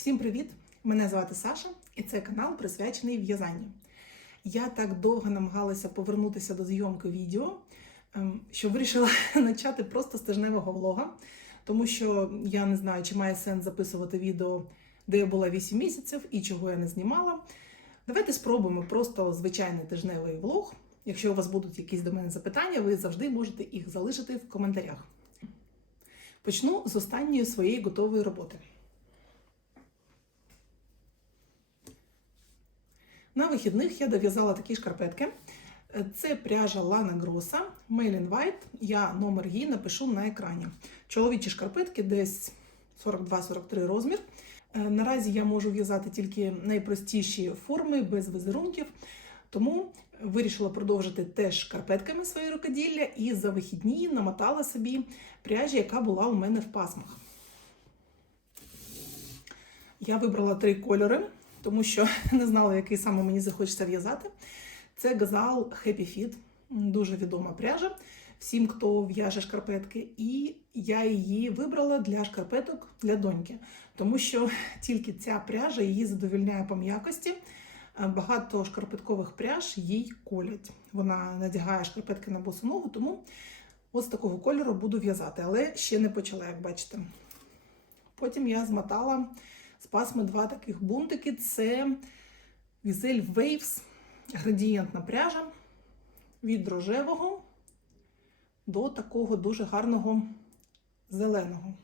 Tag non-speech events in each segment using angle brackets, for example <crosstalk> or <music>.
Всім привіт! Мене звати Саша, і це канал присвячений в'язанню. Я так довго намагалася повернутися до зйомки відео, ем, що вирішила <laughs> почати просто з тижневого влога, тому що я не знаю, чи має сенс записувати відео, де я була 8 місяців і чого я не знімала. Давайте спробуємо просто звичайний тижневий влог. Якщо у вас будуть якісь до мене запитання, ви завжди можете їх залишити в коментарях. Почну з останньої своєї готової роботи. На вихідних я дов'язала такі шкарпетки. Це пряжа Lana Grossa Mail in White. Я номер її напишу на екрані. Чоловічі шкарпетки десь 42-43 розмір. Е, Наразі я можу в'язати тільки найпростіші форми без візерунків, тому вирішила продовжити теж шкарпетками свої рукоділля і за вихідні намотала собі пряжі, яка була у мене в пасмах. Я вибрала три кольори, тому що <laughs> не знала, який саме мені захочеться в'язати. Це газал Happy Fit, дуже відома пряжа всім, хто в'яже шкарпетки. І я її вибрала для шкарпеток для доньки, тому що <laughs> тільки ця пряжа її задовільняє по м'якості. Е, Багато шкарпеткових пряж їй колять. Вона надягає шкарпетки на босу ногу, тому ось такого кольору буду в'язати, але ще не почала, як бачите. Потім я змотала з пасми два таких бунтики. Це Візель Waves, градієнтна пряжа від рожевого до такого дуже гарного зеленого.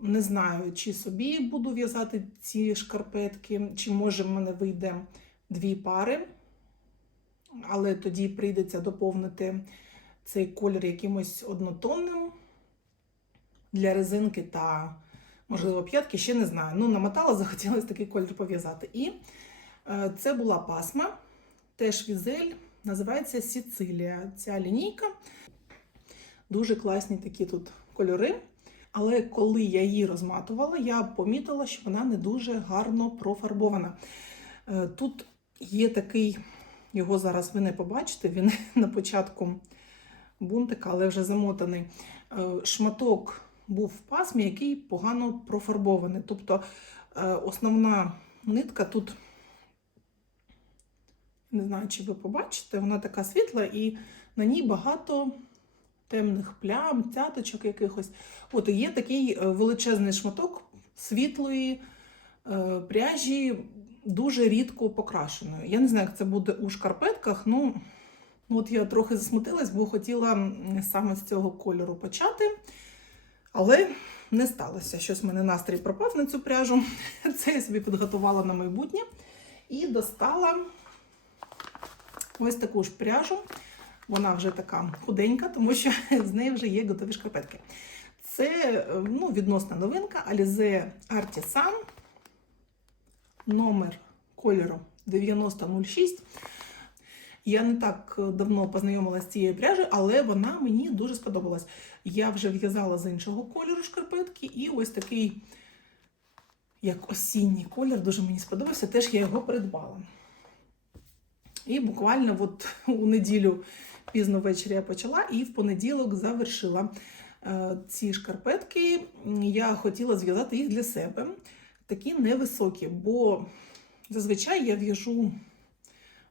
Не знаю, чи собі буду в'язати ці шкарпетки, чи може в мене вийде дві пари, але тоді прийдеться доповнити цей колір якимось однотонним для резинки та, можливо, п'ятки, ще не знаю. Ну, намотала, <laughs> захотілося такий колір пов'язати. І е, це була пасма, теж візель, називається Сіцилія. Ця лінійка. Дуже класні такі тут кольори. Але коли я її розматувала, я помітила, що вона не дуже гарно профарбована. Е, Тут є такий, його зараз ви не побачите, він <laughs> на початку бунтика, але вже замотаний. Е, Шматок був в пасмі, який погано профарбований. Тобто е, основна нитка тут, не знаю, чи ви побачите, вона така світла, і на ній багато темних плям, цяточок якихось. От є такий е, величезний шматок світлої е, пряжі, дуже рідко покрашеної. Я не знаю, як це буде у шкарпетках. Ну, от я трохи засмутилась, бо хотіла саме з цього кольору почати. Але не сталося. Щось в мене настрій пропав на цю пряжу. <laughs> Це я собі підготувала на майбутнє. І достала ось таку ж пряжу. Вона вже така худенька, тому що <laughs> з неї вже є готові шкарпетки. Це ну, відносна новинка Alize Artisan, номер кольору 9006. Я не так давно познайомилася з цією пряжею, але вона мені дуже сподобалась. Я вже в'язала з іншого кольору шкарпетки, і ось такий, як осінній колір, дуже мені сподобався. Теж я його придбала. І буквально от у неділю пізно ввечері я почала, і в понеділок завершила е, ці шкарпетки. Я хотіла зв'язати їх для себе. Такі невисокі, бо зазвичай я в'яжу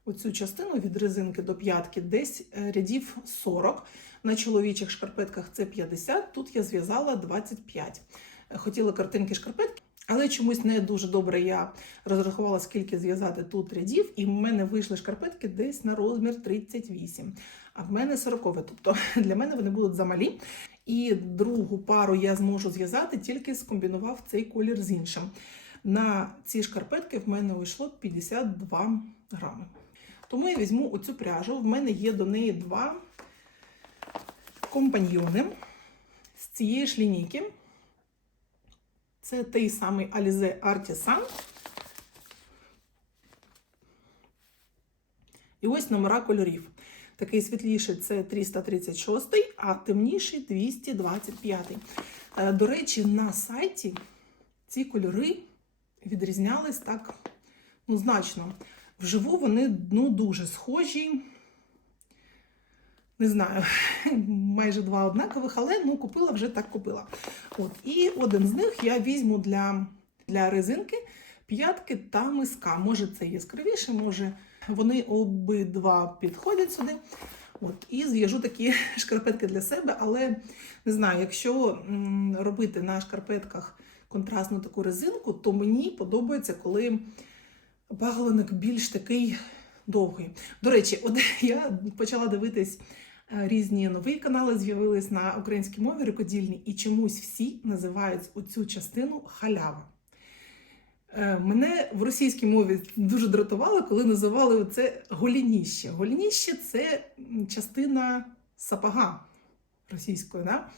оцю частину від резинки до п'ятки десь е, рядів 40. На чоловічих шкарпетках це 50, тут я зв'язала 25. Е, Хотіла картинки шкарпетки, але чомусь не дуже добре я розрахувала, скільки зв'язати тут рядів, і в мене вийшли шкарпетки десь на розмір 38. А в мене 40. Тобто <laughs> для мене вони будуть замалі. І другу пару я зможу зв'язати, тільки скомбінував цей колір з іншим. На ці шкарпетки в мене вийшло 52 грами. Тому я візьму оцю пряжу. В мене є до неї два компаньйони з цієї ж лінійки. Це той самий Alize Artisan. І ось номера кольорів. Такий світліший це 336, а темніший 225. Е, До речі, на сайті ці кольори відрізнялись так ну, значно. Вживу вони ну, дуже схожі. Не знаю, <laughs> майже два однакових, але ну, купила вже так купила. От. І один з них я візьму для для резинки, п'ятки та миска. Може, це яскравіше, може вони обидва підходять сюди. От, і зв'яжу такі <laughs> шкарпетки для себе, але не знаю, якщо робити на шкарпетках контрастну таку резинку, то мені подобається, коли паголиник більш такий довгий. До речі, от <laughs> я почала дивитись е, різні нові канали, з'явились на українській мові рукодільні, і чомусь всі називають оцю частину халява. Е, Мене в російській мові дуже дратувало, коли називали це голініще. Голініще це частина сапога російської. Да?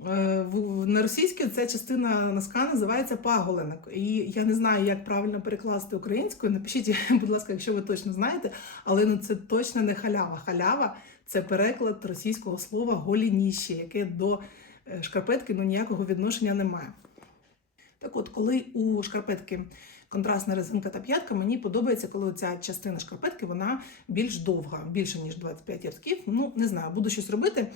Е, На російській ця частина носка називається паголеник. І я не знаю, як правильно перекласти українською. Напишіть, <laughs> будь ласка, якщо ви точно знаєте, але ну це точно не халява. Халява це переклад російського слова голініще, яке до е, шкарпетки ну, ніякого відношення не має. Так от, коли у шкарпетки контрастна резинка та п'ятка, мені подобається, коли ця частина шкарпетки вона більш довга, більше ніж 25 рядків. Ну, не знаю, буду щось робити.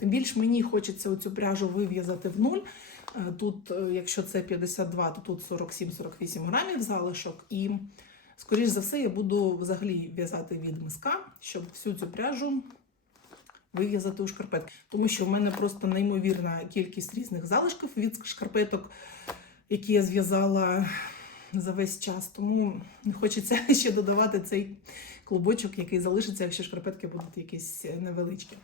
Тим більш мені хочеться цю пряжу вив'язати в нуль. Е, Тут, е, якщо це 52, то тут 47-48 грамів залишок. І, скоріш за все, я буду взагалі в'язати від миска, щоб всю цю пряжу вив'язати у шкарпетки. Тому що в мене просто неймовірна кількість різних залишків від шкарпеток, які я зв'язала за весь час. Тому хочеться <laughs> ще додавати цей клубочок, який залишиться, якщо шкарпетки будуть якісь е, невеличкі.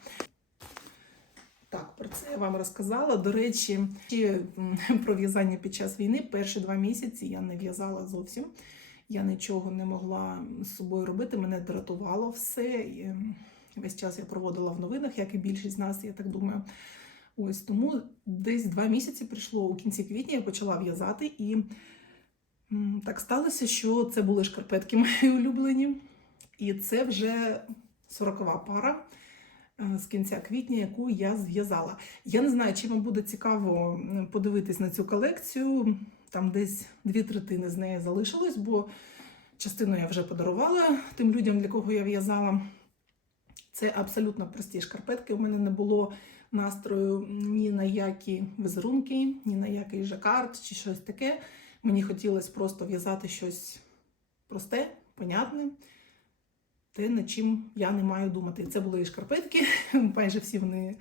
Так, про це я вам розказала. До речі, ще <laughs> про в'язання під час війни перші два місяці я не в'язала зовсім. Я нічого не могла з собою робити. Мене дратувало все. І, весь час я проводила в новинах, як і більшість з нас, я так думаю. Ось тому десь два місяці прийшло у кінці квітня, я почала в'язати, і так сталося, що це були шкарпетки <laughs> мої улюблені. І це вже сорокова пара з кінця квітня, яку я зв'язала. Я не знаю, чи вам буде цікаво подивитись на цю колекцію. Там десь дві третини з неї залишилось, бо частину я вже подарувала тим людям, для кого я в'язала. Це абсолютно прості шкарпетки. У мене не було настрою ні на які візерунки, ні на який жакард чи щось таке. Мені хотілося просто в'язати щось просте, понятне, те, над чим я не маю думати. Це були шкарпетки, <laughs> майже всі вони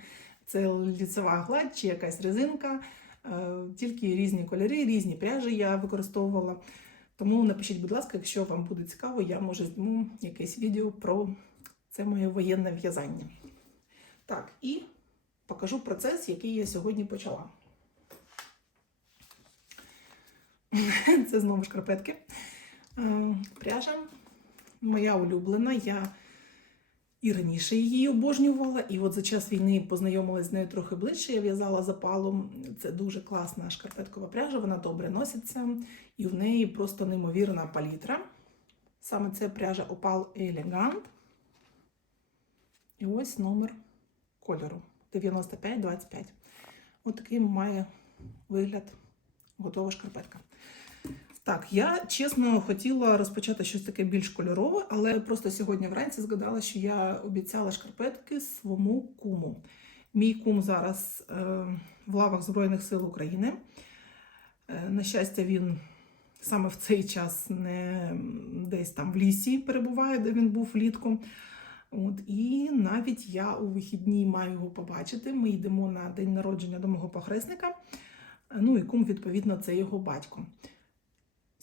це ліцева гладь чи якась резинка, е, тільки різні кольори, різні пряжі я використовувала. Тому напишіть, будь ласка, якщо вам буде цікаво, я може зніму якесь відео про це моє воєнне в'язання. Так, і покажу процес, який я сьогодні почала. <laughs> Це знову шкарпетки. Е, Пряжа моя улюблена. Я і раніше її обожнювала, і от за час війни познайомилась з нею трохи ближче. Я в'язала запалом. Це дуже класна шкарпеткова пряжа, вона добре носиться, і в неї просто неймовірна палітра. Саме це пряжа Opal Elegant. І ось номер кольору 9525. От такий має вигляд готова шкарпетка. Так, я чесно хотіла розпочати щось таке більш кольорове, але просто сьогодні вранці згадала, що я обіцяла шкарпетки своєму куму. Мій кум зараз е, в лавах Збройних сил України. Е, на щастя, він саме в цей час не десь там в лісі перебуває, де він був влітку. От, і навіть я у вихідні маю його побачити. Ми йдемо на день народження до мого похресника. Ну і кум, відповідно, це його батько.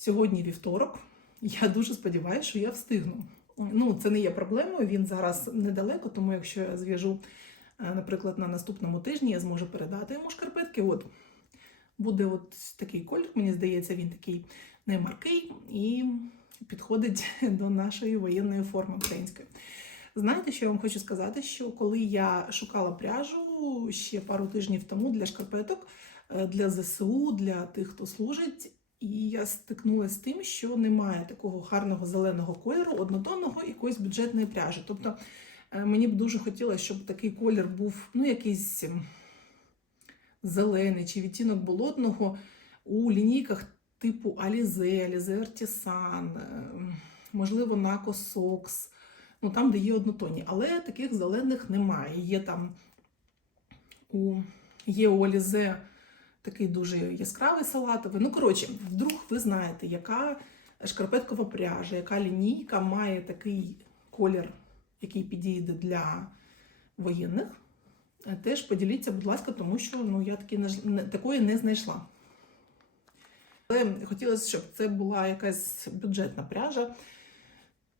Сьогодні вівторок. Я дуже сподіваюся, що я встигну. Ну, це не є проблемою. Він зараз недалеко, тому якщо я зв'яжу, е, наприклад, на наступному тижні, я зможу передати йому шкарпетки. От буде от такий колір, мені здається, він такий немаркий і підходить <laughs> до нашої воєнної форми української. Знаєте, що я вам хочу сказати? Що коли я шукала пряжу ще пару тижнів тому для шкарпеток, е, для ЗСУ, для тих, хто служить, і я стикнулася з тим, що немає такого гарного зеленого кольору, однотонного якоїсь бюджетної пряжі. Тобто е, мені б дуже хотілося, щоб такий колір був ну, якийсь ем, зелений чи відтінок болотного у лінійках типу Alize, Alize Artisan, е, можливо, Naco Sox, ну там, де є однотонні. Але таких зелених немає. Є там у є у Alize такий дуже яскравий салатовий. Ну, коротше, вдруг ви знаєте, яка шкарпеткова пряжа, яка лінійка має такий колір, який підійде для воєнних. Е, Теж поділіться, будь ласка, тому що ну, я не- такої не знайшла. Але хотілося, щоб це була якась бюджетна пряжа,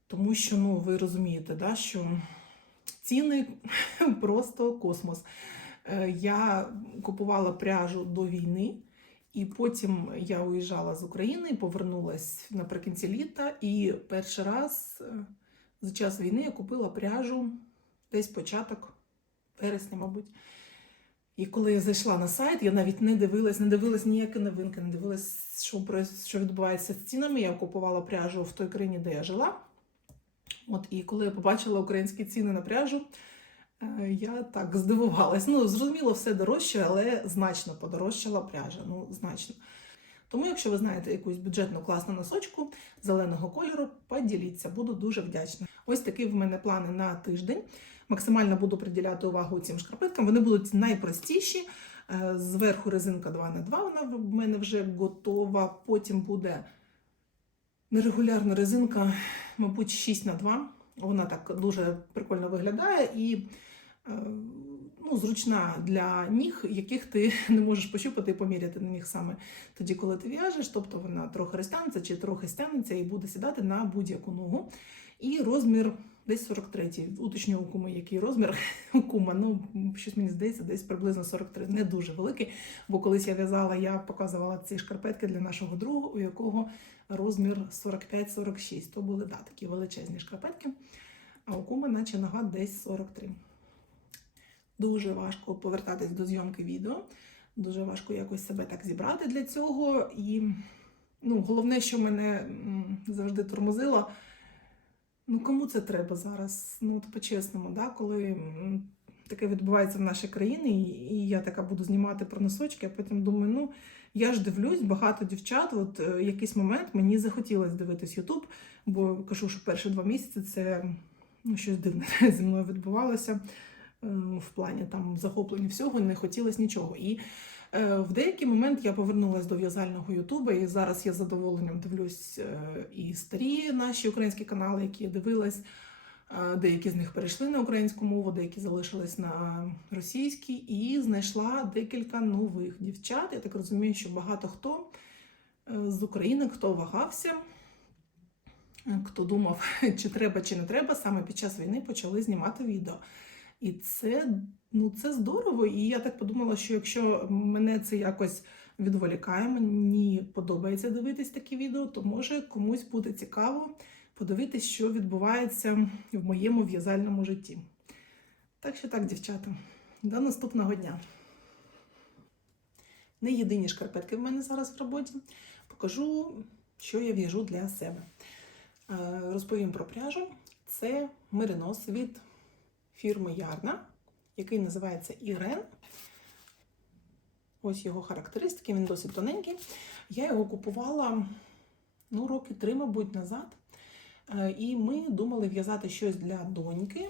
тому що ну, ви розумієте, да, що ціни <laughs> просто космос. Е, Я купувала пряжу до війни, і потім я уїжджала з України, повернулась наприкінці літа, і перший раз е, за час війни я купила пряжу десь початок вересня, мабуть. І коли я зайшла на сайт, я навіть не дивилась, не дивилась ніякі новинки, не дивилась, що, що відбувається з цінами. Я купувала пряжу в той країні, де я жила. От, і коли я побачила українські ціни на пряжу, я так здивувалась. Ну, зрозуміло, все дорожче, але значно подорожчала пряжа. Ну, значно. Тому, якщо ви знаєте якусь бюджетну класну носочку зеленого кольору, поділіться, буду дуже вдячна. Ось такі в мене плани на тиждень. Максимально буду приділяти увагу цим шкарпеткам. Вони будуть найпростіші. Е, Зверху резинка 2 на 2 вона в мене вже готова. Потім буде нерегулярна резинка, мабуть, 6 на 2 Вона так дуже прикольно виглядає і е, ну, зручна для ніг, яких ти <laughs> не можеш пощупати і поміряти на них саме тоді, коли ти в'яжеш. Тобто вона трохи розтягнеться чи трохи стягнеться і буде сідати на будь-яку ногу. І розмір десь 43. Уточню у куми, який розмір <laughs> у кума. Ну, щось мені здається, десь приблизно 43. Не дуже великий. Бо колись я в'язала, я показувала ці шкарпетки для нашого другу, у якого розмір 45-46. То були да, такі величезні шкарпетки. А у куми, наче нога, десь 43. Дуже важко повертатись до зйомки відео. Дуже важко якось себе так зібрати для цього. І ну, головне, що мене завжди тормозило. Ну, кому це треба зараз? Ну, от по-чесному, да? коли таке відбувається в нашій країні, і, я така буду знімати про носочки, а потім думаю, ну я ж дивлюсь, багато дівчат. От е, якийсь момент мені захотілося дивитись Ютуб, бо кажу, що перші два місяці це ну, щось дивне <laughs> зі мною відбувалося в плані там захоплення всього, не хотілося нічого. І е, в деякий момент я повернулася до в'язального Ютуба, і зараз я з задоволенням дивлюсь е, і старі наші українські канали, які я дивилась. Е, Деякі з них перейшли на українську мову, деякі залишились на російській, і знайшла декілька нових дівчат. Я так розумію, що багато хто з України, хто вагався, хто думав, <laughs> чи треба, чи не треба, саме під час війни почали знімати відео. І це, ну, це здорово. І я так подумала, що якщо мене це якось відволікає, мені подобається дивитись такі відео, то може комусь буде цікаво подивитись, що відбувається в моєму в'язальному житті. Так що так, дівчата, до наступного дня. Не єдині шкарпетки в мене зараз в роботі. Покажу, що я в'яжу для себе. Е, Розповім про пряжу. Це меринос від фірми Ярна, який називається Ірен. Ось його характеристики, він досить тоненький. Я його купувала ну, роки три, мабуть, назад. Е, І ми думали в'язати щось для доньки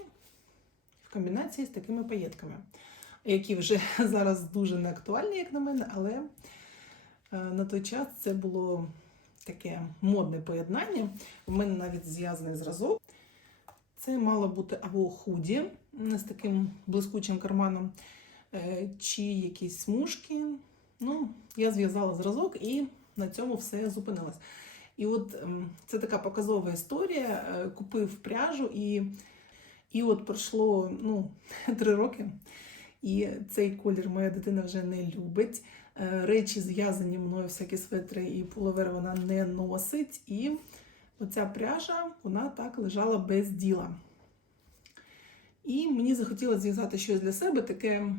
в комбінації з такими паєтками, які вже <laughs> зараз дуже не актуальні, як на мене, але е, на той час це було таке модне поєднання. У мене навіть зв'язаний зразок. Це мало бути або худі з таким блискучим карманом, е, чи якісь смужки. Ну, я зв'язала зразок і на цьому все зупинилось. І от це така показова історія. Е, Купив пряжу, і, і от пройшло ну, <laughs> три роки. І цей колір моя дитина вже не любить. Е, Речі зв'язані мною, всякі светри і пуловер вона не носить. І оця пряжа вона так лежала без діла. І мені захотілося зв'язати щось для себе таке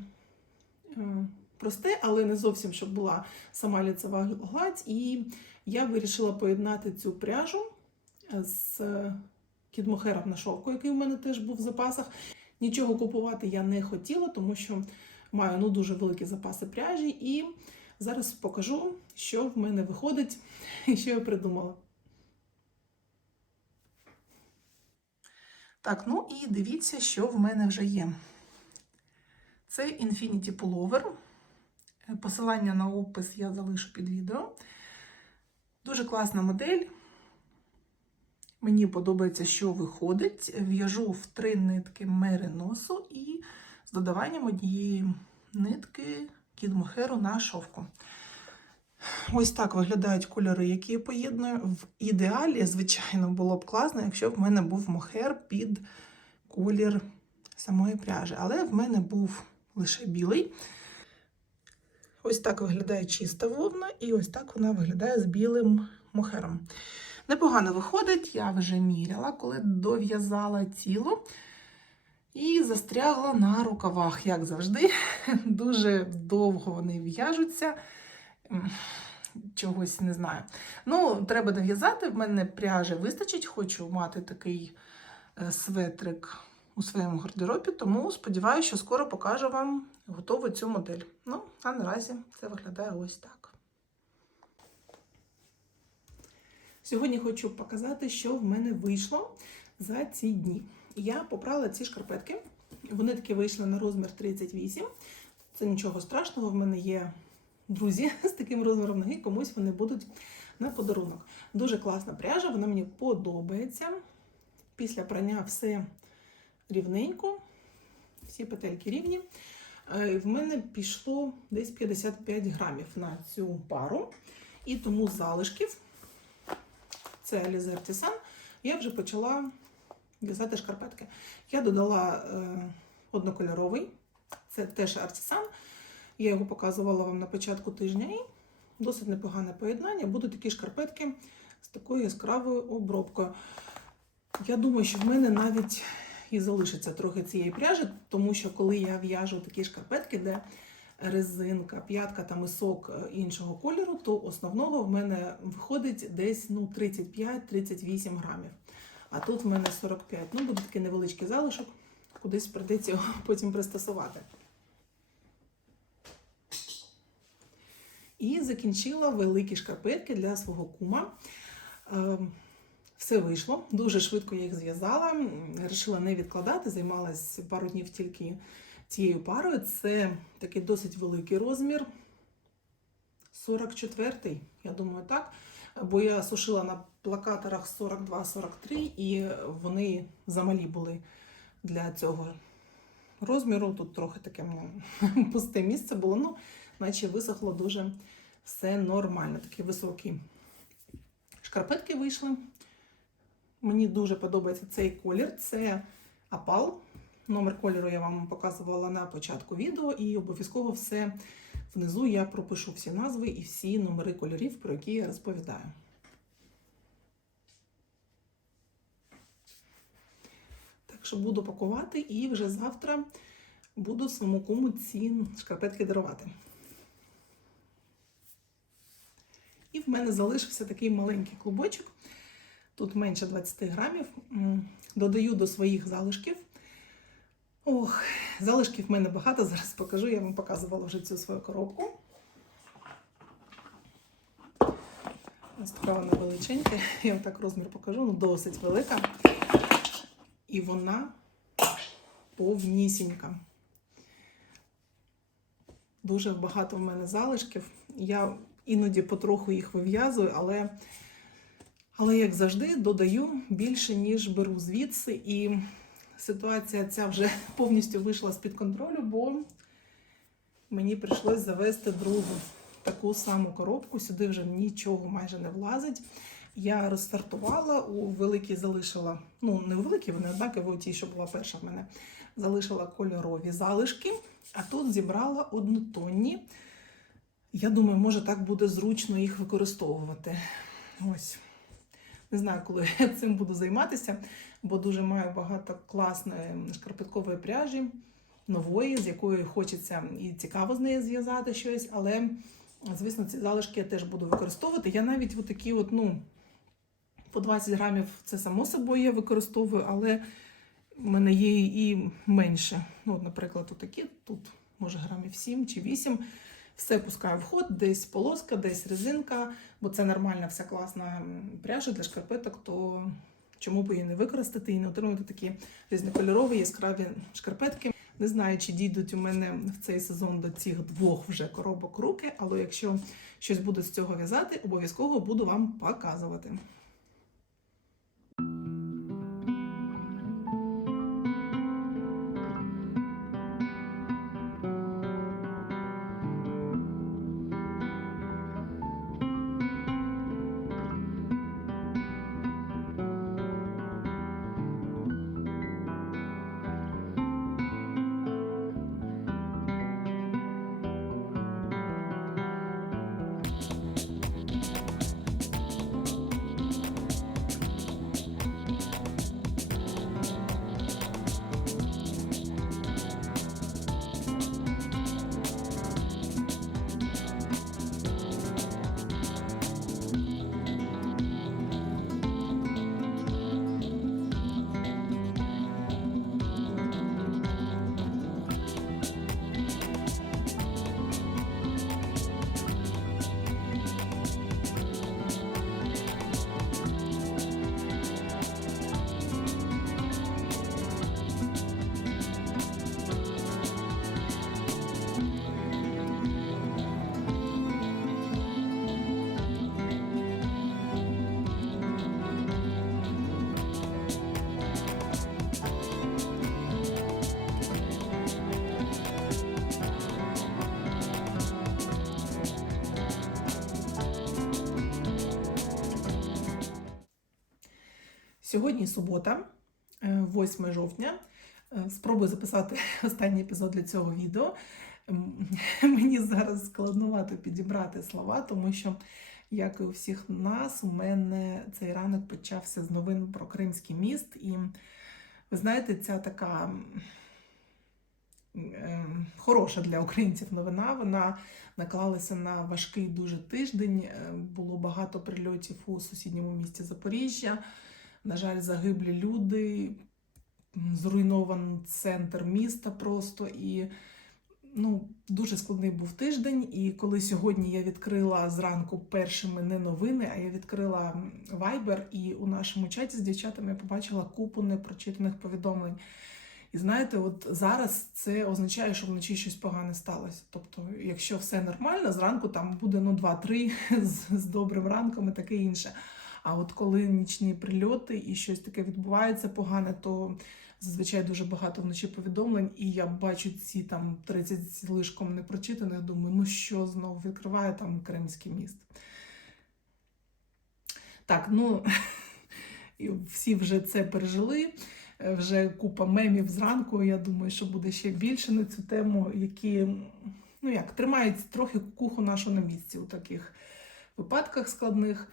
е, просте, але не зовсім, щоб була сама ліцева гладь. І я вирішила поєднати цю пряжу з кідмохером на шовку, який в мене теж був в запасах. Нічого купувати я не хотіла, тому що маю ну, дуже великі запаси пряжі. І зараз покажу, що в мене виходить і <laughs> що я придумала. Так, ну і дивіться, що в мене вже є. Це Infinity Pullover Посилання на опис я залишу під відео. Дуже класна модель. Мені подобається, що виходить. В'яжу в три нитки мериносу і з додаванням однієї нитки кідмохеру на шовку. Ось так виглядають кольори, які я поєдную. В ідеалі, звичайно, було б класно, якщо в мене був мохер під колір самої пряжі. Але в мене був лише білий. Ось так виглядає чиста вовна, і ось так вона виглядає з білим мохером. Непогано виходить, я вже міряла, коли дов'язала тіло. І застрягла на рукавах, як завжди. <laughs> Дуже довго вони в'яжуться. Чогось не знаю. Ну, треба дов'язати. В мене пряжі вистачить, хочу мати такий е, светрик у своєму гардеробі, тому сподіваюся, що скоро покажу вам готову цю модель. Ну, а наразі це виглядає ось так. Сьогодні хочу показати, що в мене вийшло за ці дні. Я попрала ці шкарпетки. Вони таки вийшли на розмір 38. Це нічого страшного, в мене є друзі <laughs> з таким розміром ноги, комусь вони будуть на подарунок. Дуже класна пряжа, вона мені подобається. Після прання все рівненько, всі петельки рівні. Е, В мене пішло десь 55 грамів на цю пару. І тому залишків, це Alize Artisan, я вже почала в'язати шкарпетки. Я додала е, однокольоровий, це теж Artisan. Я його показувала вам на початку тижня і досить непогане поєднання. Будуть такі шкарпетки з такою яскравою обробкою. Я думаю, що в мене навіть і залишиться трохи цієї пряжі, тому що коли я в'яжу такі шкарпетки, де резинка, п'ятка та мисок е, іншого кольору, то основного в мене виходить десь ну, 35-38 грамів. А тут в мене 45. Ну, буде такий невеличкий залишок, кудись прийдеться його <laughs> потім пристосувати. І закінчила великі шкарпетки для свого кума. Ем, Все вийшло. Дуже швидко я їх зв'язала. Рішила не відкладати, займалась пару днів тільки цією парою. Це такий досить великий розмір. 44-й, я думаю, так. Бо я сушила на плакаторах 42-43, і вони замалі були для цього розміру. Тут трохи таке ну, <laughs> пусте місце було. Ну, наче висохло дуже все нормально. Такі високі шкарпетки вийшли. Мені дуже подобається цей колір. Це апал. Номер кольору я вам показувала на початку відео, і обов'язково все внизу я пропишу всі назви і всі номери кольорів, про які я розповідаю. Так що буду пакувати і вже завтра буду своєму куму ці шкарпетки дарувати. І в мене залишився такий маленький клубочок. Тут менше 20 грамів. Додаю до своїх залишків. Ох, залишків в мене багато. Зараз покажу. Я вам показувала вже цю свою коробку. Ось така вона величенька. Я вам так розмір покажу. Ну, досить велика. І вона повнісінька. Дуже багато в мене залишків. Я іноді потроху їх вив'язую, але, але як завжди, додаю більше, ніж беру звідси. І ситуація ця вже <laughs> повністю вийшла з-під контролю, бо мені прийшлось завести другу таку саму коробку. Сюди вже нічого майже не влазить. Я розстартувала, у великій залишила, ну не у великій, вони однакові, у тій, що була перша в мене, залишила кольорові залишки, а тут зібрала однотонні. Я думаю, може так буде зручно їх використовувати. Ось. Не знаю, коли я цим буду займатися, бо дуже маю багато класної шкарпеткової пряжі, нової, з якою хочеться і цікаво з нею зв'язати щось, але, звісно, ці залишки я теж буду використовувати. Я навіть отакі от, ну, по 20 грамів це само собою я використовую, але в мене є і менше. Ну, от, наприклад, отакі, тут може грамів 7 чи 8. Все пускаю в ход, десь полоска, десь резинка, бо це нормальна вся класна пряжа для шкарпеток, то чому б її не використати і не отримати такі різнокольорові яскраві шкарпетки. Не знаю, чи дійдуть у мене в цей сезон до цих двох вже коробок руки, але якщо щось буду з цього в'язати, обов'язково буду вам показувати. Сьогодні субота, е, 8 жовтня. Е, Спробую записати <laughs> останній епізод для цього відео. <laughs> Мені зараз складнувато підібрати слова, тому що, як і у всіх нас, у мене цей ранок почався з новин про Кримський міст. І ви знаєте, ця така е, хороша для українців новина. Вона наклалася на важкий дуже тиждень. Е, Було багато прильотів у сусідньому місті Запоріжжя. На жаль, загиблі люди, зруйнований центр міста просто. І ну, дуже складний був тиждень. І коли сьогодні я відкрила зранку першими не новини, а я відкрила Viber, і у нашому чаті з дівчатами я побачила купу непрочитаних повідомлень. І знаєте, от зараз це означає, що вночі щось погане сталося. Тобто, якщо все нормально, зранку там буде ну 2-3 <laughs> з, з добрим ранком і таке інше. А от коли нічні прильоти і щось таке відбувається погане, то зазвичай дуже багато вночі повідомлень, і я бачу ці там 30 з лишком непрочитаних, думаю, ну що знову відкриває там Кримський міст. Так, ну <laughs> всі вже це пережили. Е, Вже купа мемів зранку. Я думаю, що буде ще більше на цю тему, які ну як тримають трохи куху нашу на місці у таких випадках складних.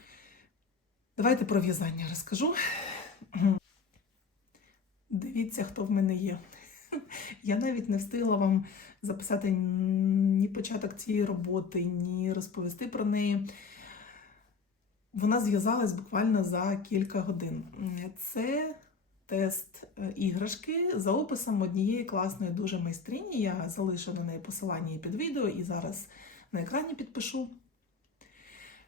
Давайте про в'язання розкажу. Дивіться, хто в мене є. Я навіть не встигла вам записати ні початок цієї роботи, ні розповісти про неї. Вона зв'язалась буквально за кілька годин. Це тест е, іграшки за описом однієї класної дуже майстрині. Я залишу на неї посилання під відео, і зараз на екрані підпишу.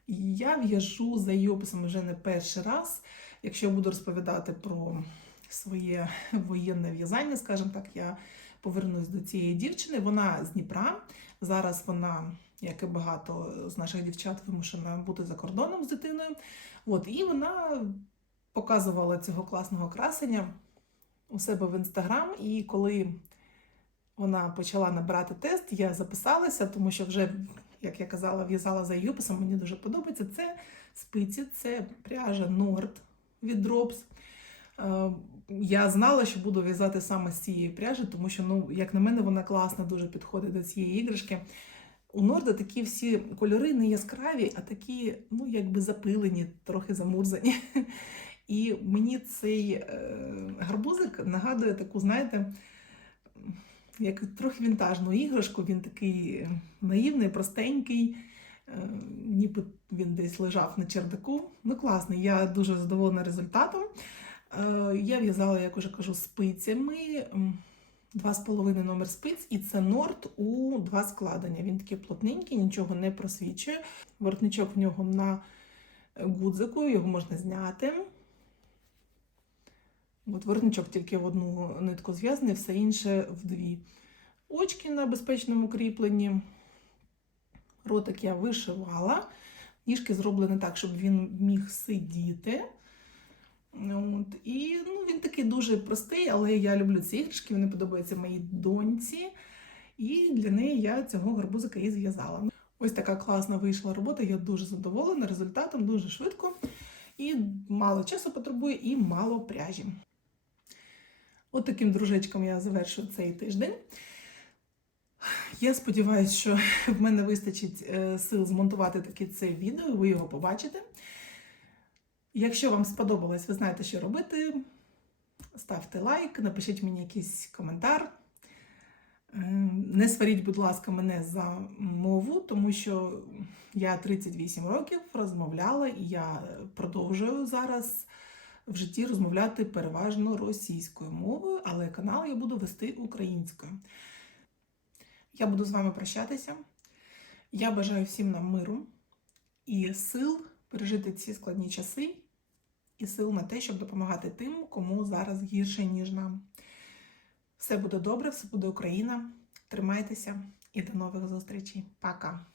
Я в'яжу за її описом вже не перший раз. Якщо я буду розповідати про своє воєнне в'язання, скажімо так, я повернусь до цієї дівчини. Вона з Дніпра. Зараз вона, як і багато з наших дівчат, вимушена бути за кордоном з дитиною. От, і вона показувала цього класного красення у себе в інстаграм. І коли вона почала набирати тест, я записалася, тому що вже, як я казала, в'язала за її описом, мені дуже подобається. Це спиці, це пряжа Норд від Drops. Е, Я знала, що буду в'язати саме з цієї пряжі, тому що, ну, як на мене, вона класно дуже підходить до цієї іграшки. У Норда такі всі кольори не яскраві, а такі, ну, якби запилені, трохи замурзані. І мені цей е, гарбузик нагадує таку, знаєте, як трохи вінтажну іграшку. Він такий наївний, простенький, е, ніби він десь лежав на чердаку. Ну, класний, я дуже задоволена результатом. Е, Я в'язала, як уже кажу, спицями. м, Два з половиною номер спиць, і це норд у два складення. Він такий плотненький, нічого не просвічує. Воротничок в нього на гудзику, його можна зняти. От воротничок тільки в одну нитку зв'язаний, все інше в дві. Очки на безпечному кріпленні. Ротик я вишивала. Ніжки зроблені так, щоб він міг сидіти. От. І ну, він такий дуже простий, але я люблю ці іграшки, вони подобаються моїй доньці. І для неї я цього гарбузика і зв'язала. Ось така класна вийшла робота. Я дуже задоволена результатом, дуже швидко. І мало часу потребує, і мало пряжі. От дружечком я завершую цей тиждень. Я сподіваюся, що в мене вистачить е, сил змонтувати таки це відео, і ви його побачите. Якщо вам сподобалось, ви знаєте, що робити. Ставте лайк, напишіть мені якийсь коментар. Е, Не сваріть, будь ласка, мене за мову, тому що я 38 років розмовляла і я продовжую зараз в житті розмовляти переважно російською мовою, але канал я буду вести українською. Я буду з вами прощатися. Я бажаю всім нам миру і сил пережити ці складні часи, і сил на те, щоб допомагати тим, кому зараз гірше, ніж нам. Все буде добре, все буде Україна. Тримайтеся і до нових зустрічей. Пока!